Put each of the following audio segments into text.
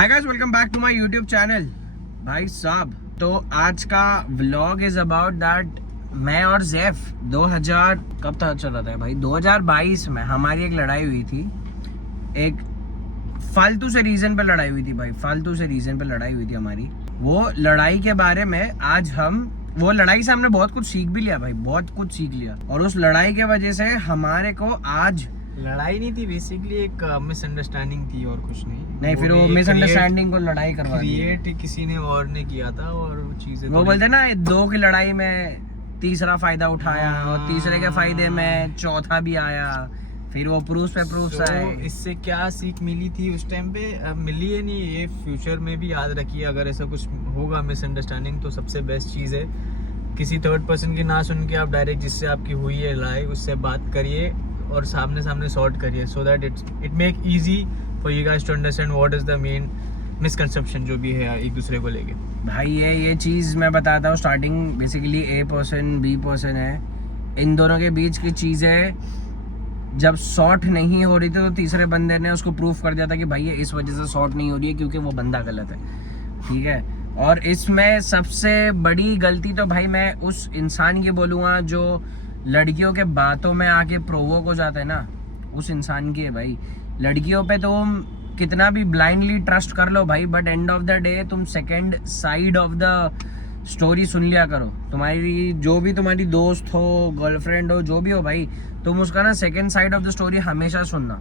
Hi guys, welcome back to my YouTube channel. भाई साहब, तो आज का व्लॉग इज अबाउट दैट मैं और जैफ 2000 कब तक चल रहा था भाई, 2022 में हमारी एक लड़ाई हुई थी। एक फालतू से रीजन पे लड़ाई हुई थी भाई, फालतू से रीजन पे लड़ाई हुई थी हमारी। वो लड़ाई के बारे में आज वो लड़ाई से हमने बहुत कुछ सीख भी लिया भाई, बहुत कुछ सीख लिया। और उस लड़ाई के वजह से हमारे को आज लड़ाई नहीं थी, बेसिकली एक मिसअंडरस्टैंडिंग थी और कुछ नहीं। फिर वो मिसअंडरस्टैंडिंग को लड़ाई करवा दी, क्रिएट किसी ने और ने किया था और वो चीजें वो बोलते ना, दो की लड़ाई में तीसरा फायदा उठाया और तीसरे के फायदे में चौथा भी आया। फिर वो प्रूफ पे प्रूफ आए। इससे क्या सीख मिली थी उस टाइम पे, मिली है नहीं, ये फ्यूचर में भी याद रखिए। अगर ऐसा कुछ होगा मिसअंडरस्टैंडिंग तो सबसे बेस्ट चीज़ है किसी थर्ड पर्सन की ना सुन के आप डायरेक्ट जिससे आपकी हुई है लड़ाई उससे बात करिए और सामने सामने सॉर्ट करिए, so that it make easy for you guys to understand what is the main misconception जो भी है एक दूसरे को लेके। भाई ये चीज़ मैं बताता हूँ। Starting basically A person B person है, इन दोनों के बीच की चीज़ें जब सॉर्ट नहीं हो रही थी तो तीसरे बंदे ने उसको प्रूफ कर दिया था कि भाई ये इस वजह से सॉर्ट नहीं हो रही है क्योंकि वो बंदा गलत है, ठीक है। और इसमें सबसे बड़ी गलती तो भाई मैं उस इंसान की बोलूँगा जो लड़कियों के बातों में आके प्रोवोक हो जाता है ना, उस इंसान की है भाई। लड़कियों पे तुम कितना भी ब्लाइंडली ट्रस्ट कर लो भाई, but end of the day तुम second side of the story सुन लिया करो। तुम्हारी जो भी तुम्हारी दोस्त हो, गर्लफ्रेंड हो, जो भी हो भाई, तुम उसका ना second side of the story हमेशा सुनना।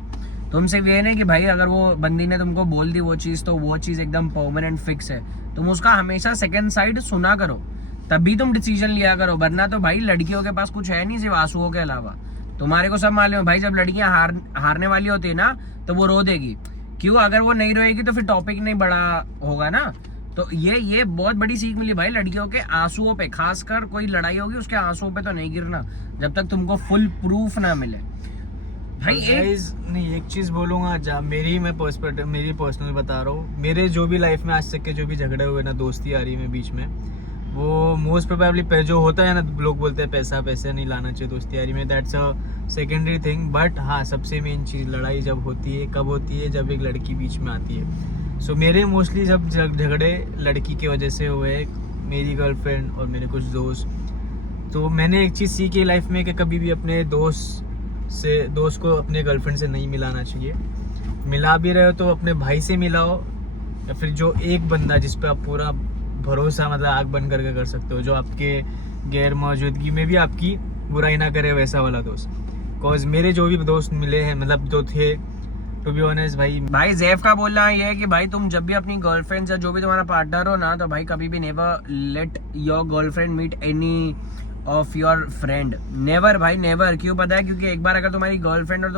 तुम सिर्फ ये नहीं कि भाई अगर वो बंदी ने तुमको बोल दी वो चीज़ तो वो चीज़ एकदम परमानेंट फिक्स है। तुम उसका हमेशा सेकंड साइड सुना करो, तभी तुम डिसीजन लिया करो। वरना तो भाई लड़कियों के पास कुछ है नहीं सिर्फ आंसुओं के अलावा। तुम्हारे को सब मालूम है भाई, जब लड़कियां हारने वाली होती है ना तो वो रो देगी। क्यों? अगर वो नहीं रोएगी तो फिर टॉपिक नहीं बड़ा होगा ना। तो ये बहुत बड़ी सीख मिली भाई लड़कियों के आंसुओं पे, खासकर कोई लड़ाई होगी उसके आंसुओं पे तो नहीं गिरना जब तक तुमको फुल प्रूफ ना मिले भाई। एक चीज बोलूंगा, मैं पर्सनल बता रहा हूँ। मेरे जो भी लाइफ में आज तक के जो भी झगड़े हुए ना, दोस्ती आ रही है बीच में, वो मोस्ट प्रोबेबली जो होता है ना, लोग बोलते हैं पैसे नहीं लाना चाहिए दोस्ती यारी में, that's a secondary thing. But हाँ, सबसे मेन चीज़ लड़ाई जब होती है, कब होती है? जब एक लड़की बीच में आती है। सो मेरे मोस्टली जब झगड़े लड़की की वजह से हुए, मेरी गर्लफ्रेंड और मेरे कुछ दोस्त। तो मैंने एक चीज़ सीखी लाइफ में कि कभी भी अपने दोस्त को अपने गर्लफ्रेंड से नहीं मिलाना चाहिए। मिला भी रहे हो तो अपने भाई से मिलाओ, या फिर जो एक बंदा जिस पे आप पूरा भरोसा मतलब आग बन करके कर सकते हो, जो आपके गैर मौजूदगी में भी आपकी बुराई ना करे, वैसा वाला दोस्त। कॉज मेरे जो भी दोस्त मिले हैं, मतलब जो थे, टू बी ऑनेस्ट भाई जैफ का बोलना ये है कि भाई तुम जब भी अपनी गर्लफ्रेंड या जो भी तुम्हारा पार्टनर हो ना, तो भाई कभी भी never let your girlfriend meet any of your friend. Never भाई, नेवर। क्यों पता है? क्योंकि एक बार अगर तुम्हारी गर्लफ्रेंड और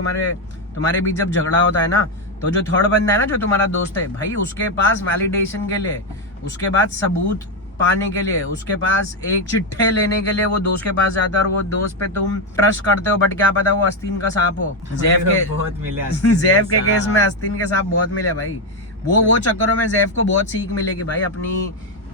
तुम्हारे बीच जब झगड़ा होता है ना, तो जो थर्ड बंदा है ना, जो तुम्हारा दोस्त है भाई, उसके पास वैलिडेशन के लिए, उसके बाद सबूत पाने के लिए, उसके पास एक चिट्ठे लेने के लिए वो दोस्त के पास जाता है। और वो दोस्त पे तुम ट्रस्ट करते हो, बट क्या पता वो आस्तीन का सांप हो। जैफ के बहुत मिले जैफ के केस में आस्तीन के सांप बहुत मिले भाई। वो चक्करों में जैफ को बहुत सीख मिलेगी भाई। अपनी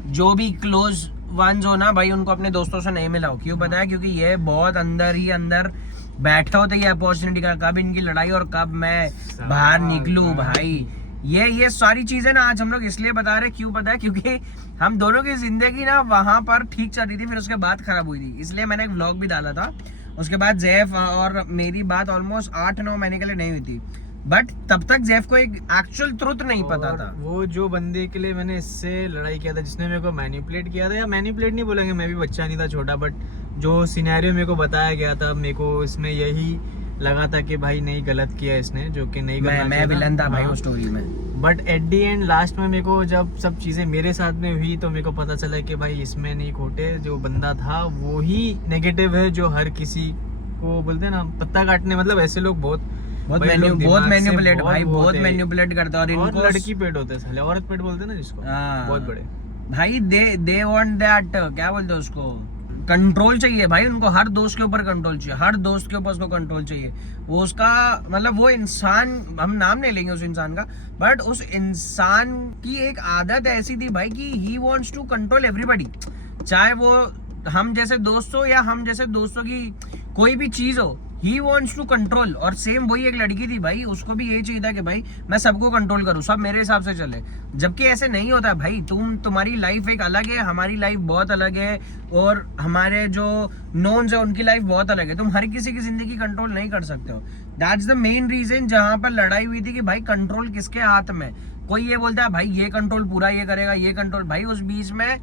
जो भी क्लोज वंस हो ना भाई, उनको अपने दोस्तों से नहीं मिलाओ। क्यों पता है? क्योंकि ये बहुत अंदर ही अंदर बैठे होते ये अपॉर्चुनिटी का, कब इनकी लड़ाई और कब मैं बाहर निकलूं भाई। ये सारी चीजें ना आज हम लोग इसलिए बता रहे, क्यों पता है? क्योंकि हम दोनों की जिंदगी ना वहां पर ठीक चल रही थी, फिर उसके बाद खराब हुई थी। इसलिए मैंने एक व्लॉग भी डाला था। उसके बाद जैफ और मेरी बात ऑलमोस्ट 8-9 महीने के लिए नहीं हुई थी, बट तब तक जैफ को एक एक्चुअल ट्रुथ नहीं पता था। वो जो बंदे के लिए मैंने इससे लड़ाई किया था, जिसने मेरे को मैनिपुलेट किया था, या मैनिपुलेट नहीं बोलेंगे, मैं भी बच्चा नहीं था, छोटा, बट जो सिनेरियो मेरे को बताया गया था, मेरे को इसमें यही लगा था कि भाई नहीं, गलत किया इसने, जो कि नहीं करना मैं विलन था भाई उस स्टोरी में। But at the and last में मेरे को जब सब चीज़ें मेरे साथ में हुई तो मेरे को पता चला कि भाई इसमें नहीं खोटे, जो बंदा था वो ही नेगेटिव है, जो हर किसी को बोलते हैं ना पत्ता काटने, मतलब ऐसे लोग बहुत मैनिपुलेट भाई, बहुत मैनिपुलेट करता है। और इनको लड़की पेट होते हैं साले, औरत पेट बोलते हैं ना जिसको, बहुत बड़े भाई। दे वांट दैट, क्या बोलते हैं उसको, कंट्रोल चाहिए भाई उनको। हर दोस्त के ऊपर कंट्रोल चाहिए, हर दोस्त के ऊपर उसको कंट्रोल चाहिए। वो उसका मतलब वो इंसान, हम नाम नहीं लेंगे उस इंसान का, बट उस इंसान की एक आदत ऐसी थी भाई कि he wants to control everybody. चाहे वो हम जैसे दोस्त हो या हम जैसे दोस्तों की कोई भी चीज हो, ही वॉन्ट्स टू कंट्रोल। और सेम वही एक लड़की थी भाई, उसको भी यही चाहिए था कि भाई मैं सबको कंट्रोल करूँ, सब मेरे हिसाब से चले। जबकि ऐसे नहीं होता भाई, तुम्हारी लाइफ एक अलग है, हमारी लाइफ बहुत अलग है, और हमारे जो नोन्स है उनकी लाइफ बहुत अलग है। तुम हर किसी की जिंदगी कंट्रोल नहीं कर सकते हो। दैट्स द मेन रीजन जहां पर लड़ाई हुई थी कि भाई कंट्रोल किसके हाथ में। कोई ये बोलता है भाई ये कंट्रोल पूरा ये करेगा, ये कंट्रोल। भाई उस बीच में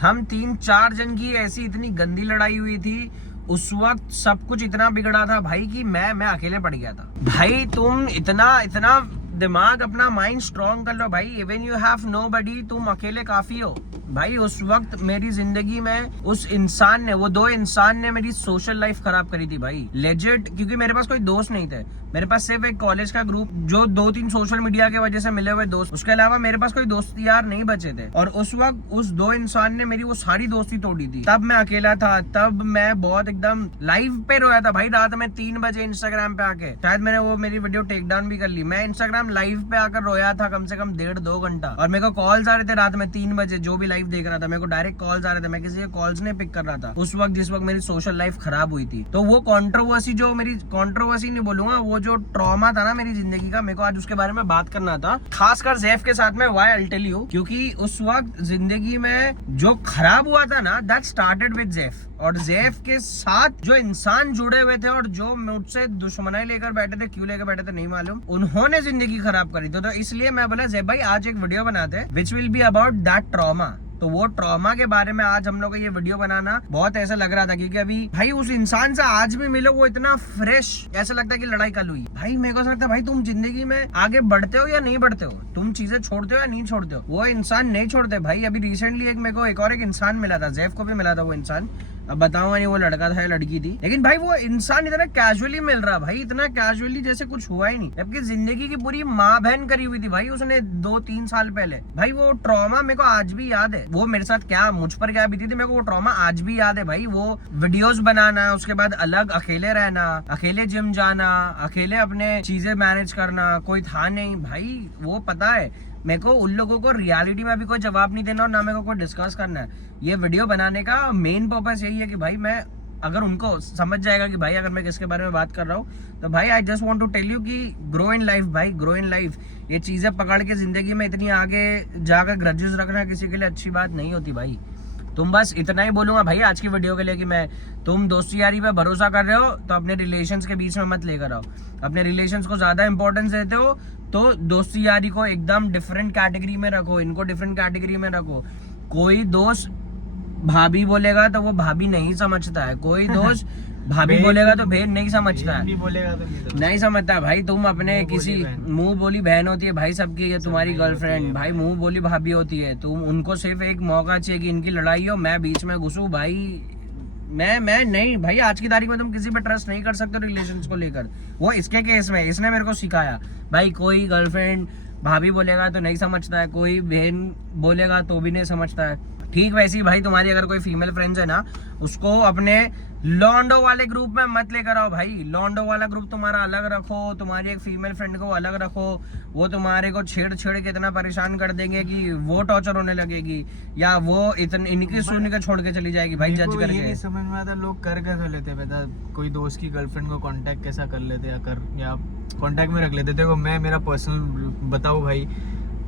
हम 3-4 जन की ऐसी इतनी गंदी लड़ाई हुई थी, उस वक्त सब कुछ इतना बिगड़ा था भाई कि मैं अकेले पड़ गया था। भाई तुम इतना दिमाग, अपना माइंड स्ट्रॉन्ग कर लो भाई। इवन यू हैव नोबडी, तुम अकेले काफी हो भाई। उस वक्त मेरी जिंदगी में उस इंसान ने, वो 2 इंसान ने मेरी सोशल लाइफ खराब करी थी भाई, लेजिट। क्योंकि मेरे पास कोई दोस्त नहीं थे, मेरे पास सिर्फ एक कॉलेज का ग्रुप, जो 2-3 सोशल मीडिया के वजह से मिले हुए दोस्त, उसके अलावा मेरे पास कोई दोस्त यार नहीं बचे थे। और उस वक्त उस 2 इंसान ने मेरी वो सारी दोस्ती तोड़ी थी। तब मैं अकेला था, तब मैं बहुत एकदम लाइव पे रोया था भाई। रात में 3 बजे इंस्टाग्राम पे आके, शायद मैंने वो मेरी वीडियो टेक डाउन भी कर ली, मैं इंस्टाग्राम लाइव पे आकर रोया था कम से कम 1.5-2 घंटा। और मेरे को कॉल्स आ रहे थे रात में 3 बजे, जो भी लाइव देख रहा था मेरे को डायरेक्ट कॉल्स आ रहे थे, मैं किसी के कॉल्स नहीं पिक कर रहा था उस वक्त, जिस वक्त मेरी सोशल लाइफ खराब हुई थी। तो वो कंट्रोवर्सी, जो मेरी कंट्रोवर्सी नहीं बोलूंगा, वो जो ट्रॉमा था ना मेरी जिंदगी का, मेरे को आज उसके बारे में बात करना था, खासकर जैफ के साथ में। व्हाई आई टेल यू, क्योंकि उस वक्त जिंदगी में जो खराब हुआ था ना, दैट स्टार्टेड विद जैफ। और जैफ के साथ जो इंसान जुड़े हुए थे और जो मुझसे दुश्मनाई लेकर बैठे थे, क्यों लेकर बैठे थे नहीं मालूम, उन्होंने जिंदगी खराब करी थी। तो इसलिए मैं बोला जैफ भाई आज एक वीडियो बनाते हैं which will be about that trauma. तो वो ट्रॉमा के बारे में आज हम लोग को ये वीडियो बनाना बहुत ऐसा लग रहा था, क्योंकि अभी भाई उस इंसान से आज भी मिलो, वो इतना फ्रेश, ऐसा लगता है कि लड़ाई कल हुई। भाई मेरे को ऐसा लगता है भाई तुम जिंदगी में आगे बढ़ते हो या नहीं बढ़ते हो, तुम चीजें छोड़ते हो या नहीं छोड़ते हो। वो इंसान नहीं छोड़ते भाई। अभी रिसेंटली मेरे को एक और एक इंसान मिला था, जैफ को भी मिला था वो इंसान, अब बताऊंगा नहीं वो लड़का था या लड़की थी, लेकिन भाई वो इंसान इतना कैजुअली मिल रहा भाई, इतना कैजुअली जैसे कुछ हुआ ही नहीं, जबकि जिंदगी की पूरी माँ बहन करी हुई थी भाई उसने 2-3 साल पहले। भाई वो ट्रॉमा मेरे को आज भी याद है, वो मेरे साथ क्या, मुझ पर क्या बीती थी, मेरे को वो ट्रॉमा आज भी याद है भाई। वो वीडियोस बनाना, उसके बाद अलग अकेले रहना, अकेले जिम जाना, अकेले अपने चीजें मैनेज करना, कोई था नहीं भाई। वो पता है मेरे को उन लोगों को रियलिटी में अभी कोई जवाब नहीं देना और ना मेरे को कोई डिस्कस करना है। ये वीडियो बनाने का मेन पर्पस यही है कि भाई मैं, अगर उनको समझ जाएगा कि भाई अगर मैं किसके बारे में बात कर रहा हूँ, तो भाई I just want to tell you कि ग्रो इन लाइफ भाई, ग्रो इन लाइफ। ये चीजें पकड़ के जिंदगी में इतनी आगे जाकर ग्रजेस रखना किसी के लिए अच्छी बात नहीं होती भाई। तुम बस इतना ही बोलूंगा भाई आज की वीडियो के लिए कि मैं, तुम दोस्ती यारी पे भरोसा कर रहे हो तो अपने रिलेशंस के बीच में मत लेकर आओ। अपने रिलेशंस को ज्यादा इंपॉर्टेंस देते हो तो दोस्ती यारी को एकदम डिफरेंट कैटेगरी में रखो, इनको डिफरेंट कैटेगरी में रखो। कोई दोस्त भाभी बोलेगा तो वो भाभी नहीं समझता है, कोई दोस्त भाभी बोलेगा तो बहन नहीं समझता है, बोलेगा तो नहीं समझता है भाई। तुम अपने किसी मुंह बोली बहन होती है भाई सबकी, ये तुम्हारी गर्लफ्रेंड भाई मुंह बोली भाभी होती है। तुम उनको सिर्फ एक मौका चाहिए कि इनकी लड़ाई हो, मैं बीच में घुसूं भाई। मैं नहीं भाई, आज की तारीख में तुम किसी पे ट्रस्ट नहीं कर सकते रिलेशंस को लेकर। वो इसके केस में इसने मेरे को सिखाया भाई, कोई गर्लफ्रेंड भाभी बोलेगा तो नहीं समझता है, कोई बहन बोलेगा तो भी नहीं समझता है। ठीक वैसे ही भाई तुम्हारी अगर कोई फीमेल फ्रेंड्स है ना, उसको अपने लॉन्डो वाले ग्रुप में मत लेकर आओ भाई। लॉन्डो वाला ग्रुप तुम्हारा अलग रखो, तुम्हारी एक फीमेल फ्रेंड को अलग रखो। वो तुम्हारे को छेड़ के इतना परेशान कर देंगे कि वो टॉर्चर होने लगेगी, या वो इनकी सुन के छोड़ के चली जाएगी भाई जज करके। ये नहीं समझ में आता लोग कर कैसे लेते पता, कोई दोस्त की गर्लफ्रेंड को कांटेक्ट कैसा कर लेते या कांटेक्ट में रख लेते। देखो मैं मेरा पर्सनल बताऊँ भाई,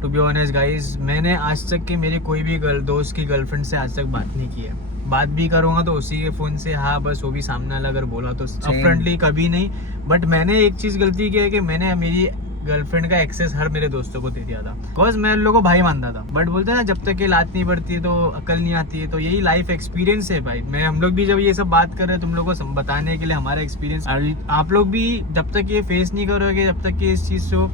टू बी ऑनेस्ट गाइज, मैंने आज तक के मेरे कोई भी दोस्त की गर्लफ्रेंड से आज तक बात नहीं की है। बात भी करूंगा तो उसी के फोन से, हाँ बस वो भी सामने वाला अगर बोला तो अपफ्रंटली कभी नहीं। बट मैंने एक चीज गलती की है कि मैंने मेरी गर्लफ्रेंड का एक्सेस हर मेरे दोस्तों को दे दिया था, बिकॉज मैं उन लोगों को भाई मानता था। बट बोलते हैं ना जब तक ये लात नहीं बढ़ती है तो अकल नहीं आती है, तो यही लाइफ एक्सपीरियंस है भाई। मैं हम लोग भी जब ये सब बात कर रहे हैं तुम लोगों को बताने के लिए हमारा एक्सपीरियंस, आप लोग भी जब तक ये फेस नहीं करोगे, जब तक ये इस चीज को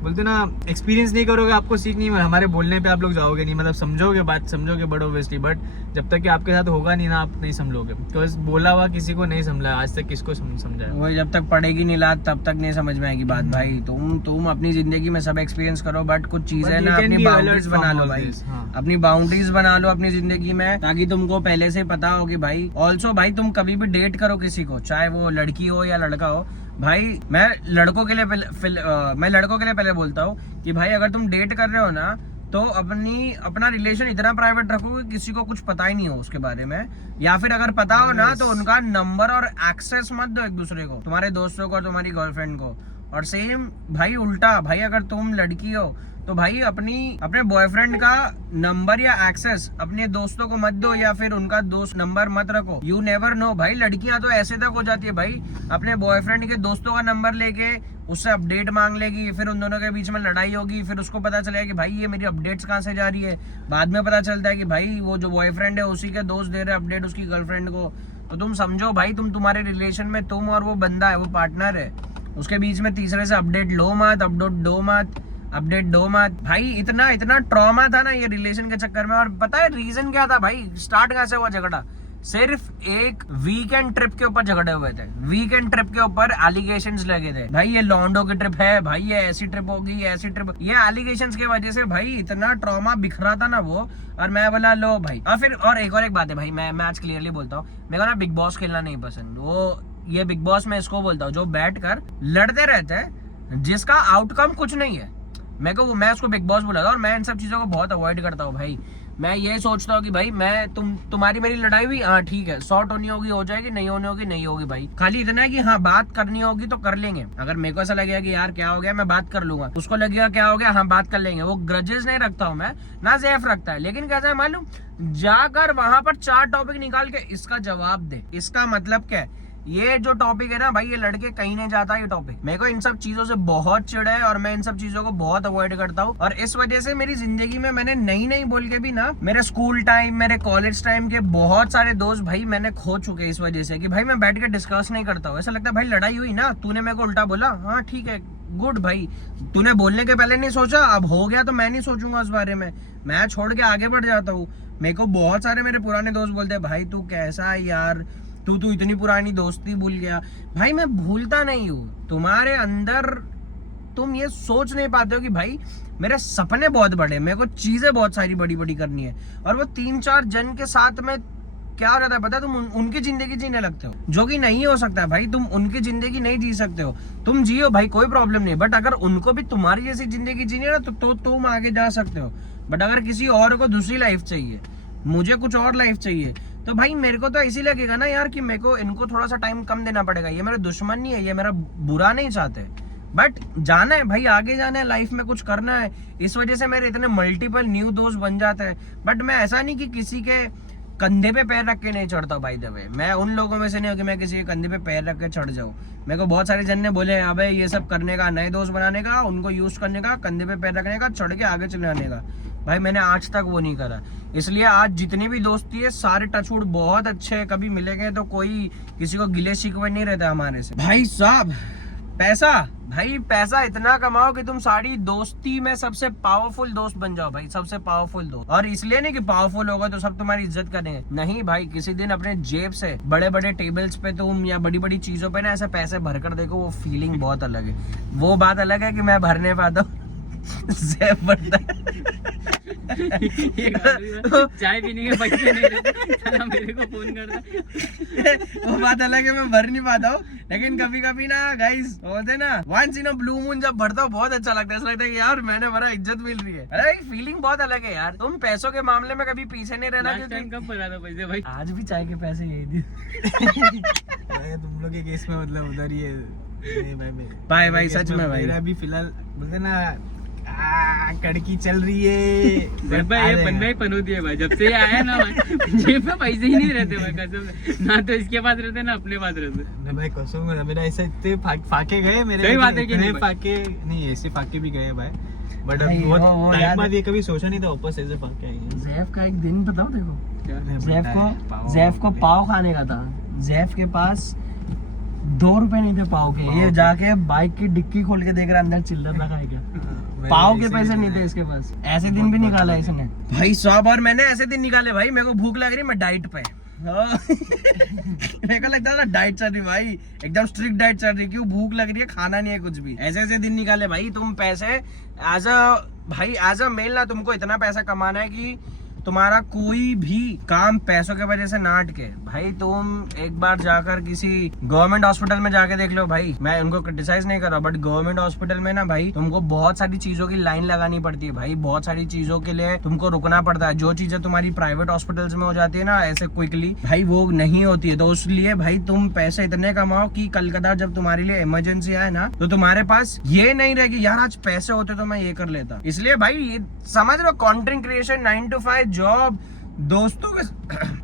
बोलते ना एक्सपीरियंस नहीं करोगे, आपको सीख नहीं, हमारे बोलने पे आप लोग जाओगे नहीं, मतलब समझोगे बात, समझोगे बट ऑब्वियसली, बट जब तक कि आपके साथ होगा नहीं ना आप नहीं समझोगे। तो बोला हुआ किसी को नहीं समझा आज तक, किसको समझाया? वो जब तक पड़ेगी नहीं लात तब तक नहीं समझ में आएगी बात भाई। तुम अपनी जिंदगी में सब एक्सपीरियंस करो, बट कुछ चीजें ना अपनी बाउंड्रीज बना लो भाई। अपनी बाउंड्रीज बना लो अपनी जिंदगी में, ताकि तुमको पहले से पता हो कि भाई, ऑल्सो भाई तुम कभी भी डेट करो किसी को, चाहे वो लड़की हो या लड़का हो भाई। मैं लड़कों के लिए पहले बोलता हूँ कि भाई अगर तुम डेट कर रहे हो ना, तो अपना रिलेशन इतना प्राइवेट रखो कि किसी को कुछ पता ही नहीं हो उसके बारे में, या फिर अगर पता हो ना तो उनका नंबर और एक्सेस मत दो एक दूसरे को, तुम्हारे दोस्तों को और तुम्हारी गर्लफ्रेंड को। और सेम भाई उल्टा, भाई अगर तुम लड़की हो तो भाई अपने बॉयफ्रेंड का नंबर या एक्सेस अपने दोस्तों को मत दो, या फिर उनका दोस्त नंबर मत रखो। यू नेवर नो भाई, लड़कियां तो ऐसे तक हो जाती है भाई, अपने बॉयफ्रेंड के दोस्तों का नंबर लेके उससे अपडेट मांग लेगी, फिर उन दोनों के बीच में लड़ाई होगी, फिर उसको पता चलेगा कि भाई ये मेरी अपडेट्स कहाँ से जा रही है। बाद में पता चलता है कि भाई वो जो बॉयफ्रेंड है उसी के दोस्त दे रहे अपडेट उसकी गर्लफ्रेंड को। तो तुम समझो भाई, तुम्हारे रिलेशन में तुम और वो बंदा है, वो पार्टनर है, उसके बीच में तीसरे से अपडेट लो मत, अपडेट दो मत भाई। इतना ट्रॉमा था ना ये रिलेशन के चक्कर में। और पता है रीजन क्या था भाई, स्टार्ट कहाँ से हुआ झगड़ा? सिर्फ एक वीकेंड ट्रिप के ऊपर झगड़े हुए थे। वीकेंड ट्रिप के ऊपर एलिगेशंस लगे थे भाई, ये लॉन्डो की ट्रिप है, भाई ये ऐसी ट्रिप होगी, ऐसी ट्रिप। ये एलिगेशंस की वजह से भाई इतना ट्रॉमा बिखरा था ना वो। और मैं बोला लो भाई। और फिर और एक बात है भाई, मैं आज क्लियरली बोलता हूँ, मेरे को ना बिग बॉस खेलना नहीं पसंद। वो ये बिग बॉस में इसको बोलता हूँ जो बैठ कर लड़ते रहते हैं जिसका आउटकम कुछ नहीं है। मैं उसको बिग बॉस बोला था। और मैं इन सब चीजों को बहुत अवॉइड करता हूँ भाई। मैं ये सोचता हूँ कि भाई मैं तुम्हारी मेरी लड़ाई हुई, हाँ ठीक है, सॉर्ट होनी होगी हो जाएगी, नहीं होनी होगी नहीं होगी भाई। खाली इतना है कि हाँ बात करनी होगी तो कर लेंगे। अगर मेरे को ऐसा लगेगा कि यार क्या हो गया, मैं बात कर लूंगा, उसको लगेगा क्या हो गया, हाँ बात कर लेंगे। वो ग्रजेस नहीं रखता हूँ मैं, ना ज़ेफ रखता है। लेकिन कैसा है मालूम, जाकर वहां पर 4 टॉपिक निकाल के इसका जवाब दे। इसका मतलब क्या है, ये जो टॉपिक है ना भाई, ये लड़के कहीं नहीं जाता ये टॉपिक। मेरे को इन सब चीजों से बहुत चिढ़ है और मैं इन सब चीजों को बहुत अवॉइड करता हूँ। और इस वजह से मेरी जिंदगी में मैंने नहीं बोल के भी ना, मेरे स्कूल टाइम, मेरे कॉलेज टाइम के बहुत सारे दोस्त भाई मैंने खो चुके इस वजह से कि भाई मैं बैठ के डिस्कस नहीं करता हूँ। ऐसा लगता है भाई लड़ाई हुई ना, तूने मेरे को उल्टा बोला, हाँ ठीक है गुड भाई, तूने बोलने के पहले नहीं सोचा, अब हो गया तो मैं नहीं सोचूंगा उस बारे में, मैं छोड़ के आगे बढ़ जाता हूँ। मेरे को बहुत सारे मेरे पुराने दोस्त बोलते हैं भाई तू कैसा है यार, तू इतनी पुरानी दोस्ती भूल गया। भाई मैं भूलता नहीं हूँ, तुम्हारे अंदर तुम ये सोच नहीं पाते हो कि भाई मेरे सपने बहुत बड़े, मेरे को चीजें बहुत सारी बड़ी बड़ी करनी है। और वो 3-4 जन के साथ में क्या हो जाता है पता है, तुम उनकी जिंदगी जीने लगते हो, जो कि नहीं हो सकता है भाई। तुम उनकी जिंदगी नहीं जी सकते हो, तुम जियो भाई कोई प्रॉब्लम नहीं, बट अगर उनको भी तुम्हारी जैसी जिंदगी जीनी है ना तो तुम आगे जा सकते हो। बट अगर किसी और को दूसरी लाइफ चाहिए, मुझे कुछ और लाइफ चाहिए, तो भाई मेरे को तो ऐसी लगेगा ना यार कि मेरे को इनको थोड़ा सा टाइम कम देना पड़ेगा। ये मेरे दुश्मन नहीं है, ये मेरा बुरा नहीं चाहते, बट जाना है भाई, आगे जाना है, लाइफ में कुछ करना है। इस वजह से मेरे इतने मल्टीपल न्यू दोस्त बन जाते हैं। बट मैं ऐसा नहीं कि किसी के कंधे पे पैर रख के नहीं चढ़ता। बाय द वे, मैं उन लोगों में से नहीं हूँ कि मैं किसी के कंधे पे पैर रख के चढ़ जाऊँ। मेरे को बहुत सारे जन ने बोले अबे ये सब करने का, नए दोस्त बनाने का, उनको यूज करने का, कंधे पे पैर रखने का, चढ़ के आगे चले आने का। भाई मैंने आज तक वो नहीं करा, इसलिए आज जितनी भी दोस्ती है सारे टचवुड बहुत अच्छे हैं। कभी मिलेंगे तो कोई किसी को गिले शिकवे नहीं रहता हमारे से। भाई साहब पैसा इतना कमाओ कि तुम सारी दोस्ती में सबसे पावरफुल दोस्त बन जाओ भाई, सबसे पावरफुल दोस्त। और इसलिए नहीं कि पावरफुल होगा तो सब तुम्हारी इज्जत करेंगे, नहीं भाई। किसी दिन अपने जेब से बड़े बड़े टेबल्स पे तुम या बड़ी बड़ी चीजों पे ना ऐसे पैसे भरकर देखो, वो फीलिंग बहुत अलग है। वो बात अलग है कि मैं भर नहीं पाता हूँ ज़ेफ भरता है। चाय पीने के पैसे नहीं रहते, मेरे को फोन करता। वो बात अलग है, मैं भर नहीं पाता हूँ। लेकिन कभी कभी ना गाइस बोलते ना, once in a blue moon जब भरता हूँ बहुत अच्छा लगता है। ऐसा लगता है कि यार मैंने भरा, इज्जत मिल रही है। अरे फीलिंग बहुत अलग है यार। तुम पैसों के मामले में कभी पीछे नहीं रहना। कब भरा था पैसे भाई? आज भी चाय के पैसे यही दी। तुम लोग के केस में मतलब उधर ही भाई सच में भाई मेरा भी फिलहाल बोलते ना कड़की चल रही है भाई। ये बंदा ही पनौती है भाई, जब से आया ना भाई जेब में पैसे ही नहीं रहते भाई, कसम ना तो इसके पास रहते ना अपने पास रहते भाई। कसम मेरा ऐसा इतने फाके गए मेरे, सही बात है कि नहीं फाके नहीं, ऐसे फाके भी गए भाई। बट वो टाइम बाद ये कभी सोचा नहीं था वापस ऐसे फाके आएंगे। ज़ेफ का एक दिन बताओ, देखो ज़ेफ को पाव खाने का था। ज़ेफ के पास 2 रुपए नहीं थे पाव के। ये जाके बाइक की डिक्की खोल के देख रहा अंदर चिल्लर लगा है क्या। पाव के पैसे नहीं थे इसके पास। ऐसे दिन भी निकाला इसने भाई साहब। और मैंने ऐसे दिन निकाले भाई, मेरे को भूख लग रही, मैं डाइट पे मेरे को लगता था डाइट चल रही भाई, एकदम स्ट्रिक्ट डाइट चल रही, क्यों भूख लग रही है, खाना नहीं है कुछ भी। ऐसे ऐसे दिन निकाले भाई। तुम पैसे एज अ मेल ना, तुमको इतना पैसा कमाना है कि तुम्हारा कोई भी काम पैसों के वजह से ना अटके भाई, तुम एक बार जाकर किसी गवर्नमेंट हॉस्पिटल में जाके देख लो भाई, मैं उनको क्रिटिसाइज नहीं कर रहा, बट गवर्नमेंट हॉस्पिटल में ना भाई तुमको बहुत सारी चीजों की लाइन लगानी पड़ती है भाई, बहुत सारी चीजों के लिए तुमको रुकना पड़ता है। जो चीजें तुम्हारी प्राइवेट हॉस्पिटल्स में हो जाती है ना ऐसे क्विकली भाई, वो नहीं होती है। तो उसलिए भाई तुम पैसे इतने कमाओ कि कलकत्ता जब तुम्हारे लिए इमरजेंसी आए ना तो तुम्हारे पास ये नहीं रहेगी यार आज पैसे होते तो मैं ये कर लेता। इसलिए भाई ये समझ लो, कंटेंट क्रिएशन 9 to 5 जॉब, दोस्तों के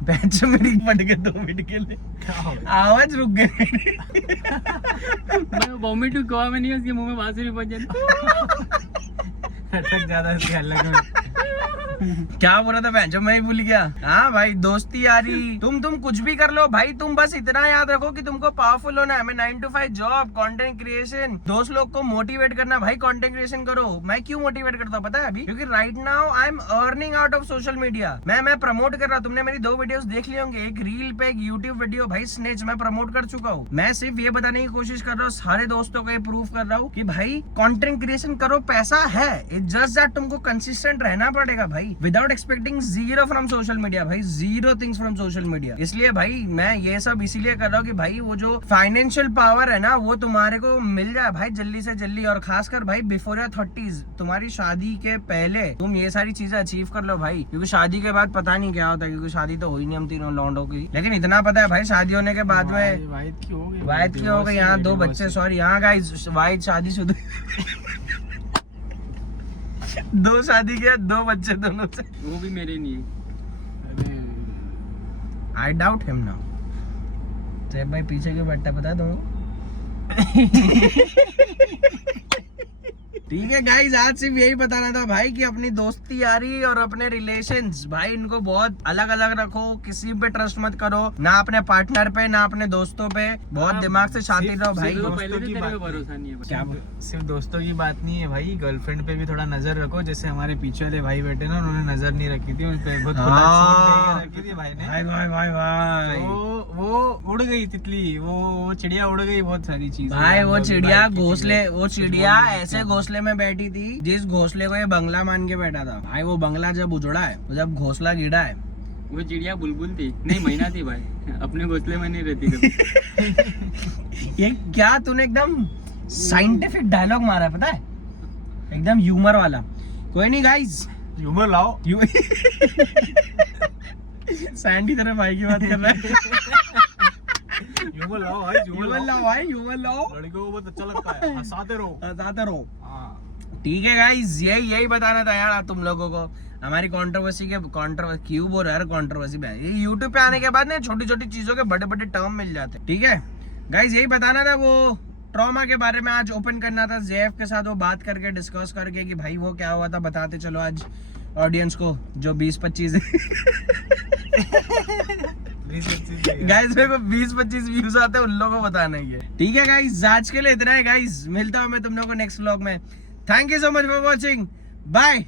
बैच मेरी पट के 2 मिनट के लिए आवाज रुक गई। मैं वॉमिट गोवा में नहीं है, उसके मुंह में बांसुरी पहुंच जाती। अटक ज्यादा इसके अलग में। क्या बोला था मैं, जब मैं ही भूल गया। हाँ भाई, दोस्ती यारी, तुम कुछ भी कर लो भाई, तुम बस इतना याद रखो कि तुमको पावरफुल होना है। मैं 9 to 5 जॉब, कंटेंट क्रिएशन, दोस्त लोग को मोटिवेट करना भाई, कंटेंट क्रिएशन करो। मैं क्यों मोटिवेट करता हूँ पता है अभी, क्योंकि right now I am earning out of social media. मैं प्रमोट कर रहा हूँ, तुमने मेरी 2 वीडियोस देख ली होंगे, एक रील पे, एक यूट्यूब वीडियो भाई स्नेच मैं प्रमोट कर चुका हूँ। मैं सिर्फ ये बताने की कोशिश कर रहा हूँ, सारे दोस्तों को ये प्रूव कर रहा हूँ कि भाई कंटेंट क्रिएशन करो, पैसा है, इट्स जस्ट दैट तुमको कंसिस्टेंट रहना पड़ेगा भाई, without expecting zero from social media भाई, zero things from social media. इसलिए भाई मैं ये सब इसीलिए कर रहा हूँ कि भाई वो जो फाइनेंशियल पावर है ना वो तुम्हारे को मिल जाए भाई जल्दी से जल्दी, और खासकर भाई बिफोर योर 30s, तुम्हारी शादी के पहले तुम ये सारी चीजें अचीव कर लो भाई, क्योंकि शादी के बाद पता नहीं क्या होता है, क्योंकि शादी तो हुई नहीं हम तीनों लौंडों की, लेकिन इतना पता है भाई शादी होने के बाद में वाहिद की हो गई, वाहिद की हो गई, यहाँ 2 बच्चे, सॉरी यहाँ गाइस वाहिद शादीशुदा 2 शादी किया, 2 बच्चे दोनों से, वो भी मेरे नहीं है। I doubt him now. जय भाई पीछे क्यों बैठा पता तुमको? ठीक है गाइज, आज सिर्फ यही बताना था भाई कि अपनी दोस्ती यारी और अपने रिलेशंस भाई इनको बहुत अलग अलग रखो, किसी पे ट्रस्ट मत करो, ना अपने पार्टनर पे ना अपने दोस्तों पे, बहुत दिमाग से शादी रहो भाई। तो पहले दोस्तों से की तेरे बात पे भरोसा नहीं है बस। क्या सिर्फ दोस्तों की बात नहीं है भाई, गर्लफ्रेंड पे भी थोड़ा नजर रखो। जैसे हमारे पीछे वाले भाई बैठे ना, उन्होंने नजर नहीं रखी थी उन पे, बहुत खुला छूट दे के रखी थी भाई ने। भाई भाई भाई भाई वो उड़ गई तितली, वो चिड़िया उड़ गई, बहुत सारी चीज भाई वो चिड़िया घोंसले, वो चिड़िया ऐसे घोंसले में बैठी थी जिस घोंसले को ये बंगला मान के बैठा था भाई। वो बंगला जब उजड़ा है, जब घोंसला गिरा है, वो चिड़िया बुलबुल थी, नहीं मैना थी भाई, अपने घोंसले में नहीं रहती कभी। ये क्या तूने एकदम साइंटिफिक डायलॉग मारा है पता है, एकदम ह्यूमर वाला। कोई नहीं गाइस, ह्यूमर लाओ। सैंडी तेरे भाई की बात कर रहा है। ह्यूमर लाओ भाई, ह्यूमर लाओ भाई, ह्यूमर लाओ, लड़कियों को बहुत अच्छा लगता है, हंसाते रहो। बताते रहो। हाँ। ठीक है गाइस, यही बताना था यार तुम लोगों को, हमारी कंट्रोवर्सी के क्यों बोल रहा है कंट्रोवर्सी पे, ये यूट्यूब पे आने के बाद ना छोटी छोटी चीजों के बड़े बड़े टर्म मिल जाते हैं। ठीक है गाइस, यही बताना था, वो ट्रॉमा के बारे में आज ओपन करना था जेएफ के साथ, वो बात करके डिस्कस करके कि भाई वो क्या हुआ था, बताते चलो आज ऑडियंस को जो 20-25 गाइस मेरे को 20-25 व्यूज आते हैं उन लोगों को बताना ही है। ठीक है गाइस, आज के लिए इतना है गाइस, मिलता हूं मैं तुम लोगों को नेक्स्ट व्लॉग में। Thank you so much for watching, bye.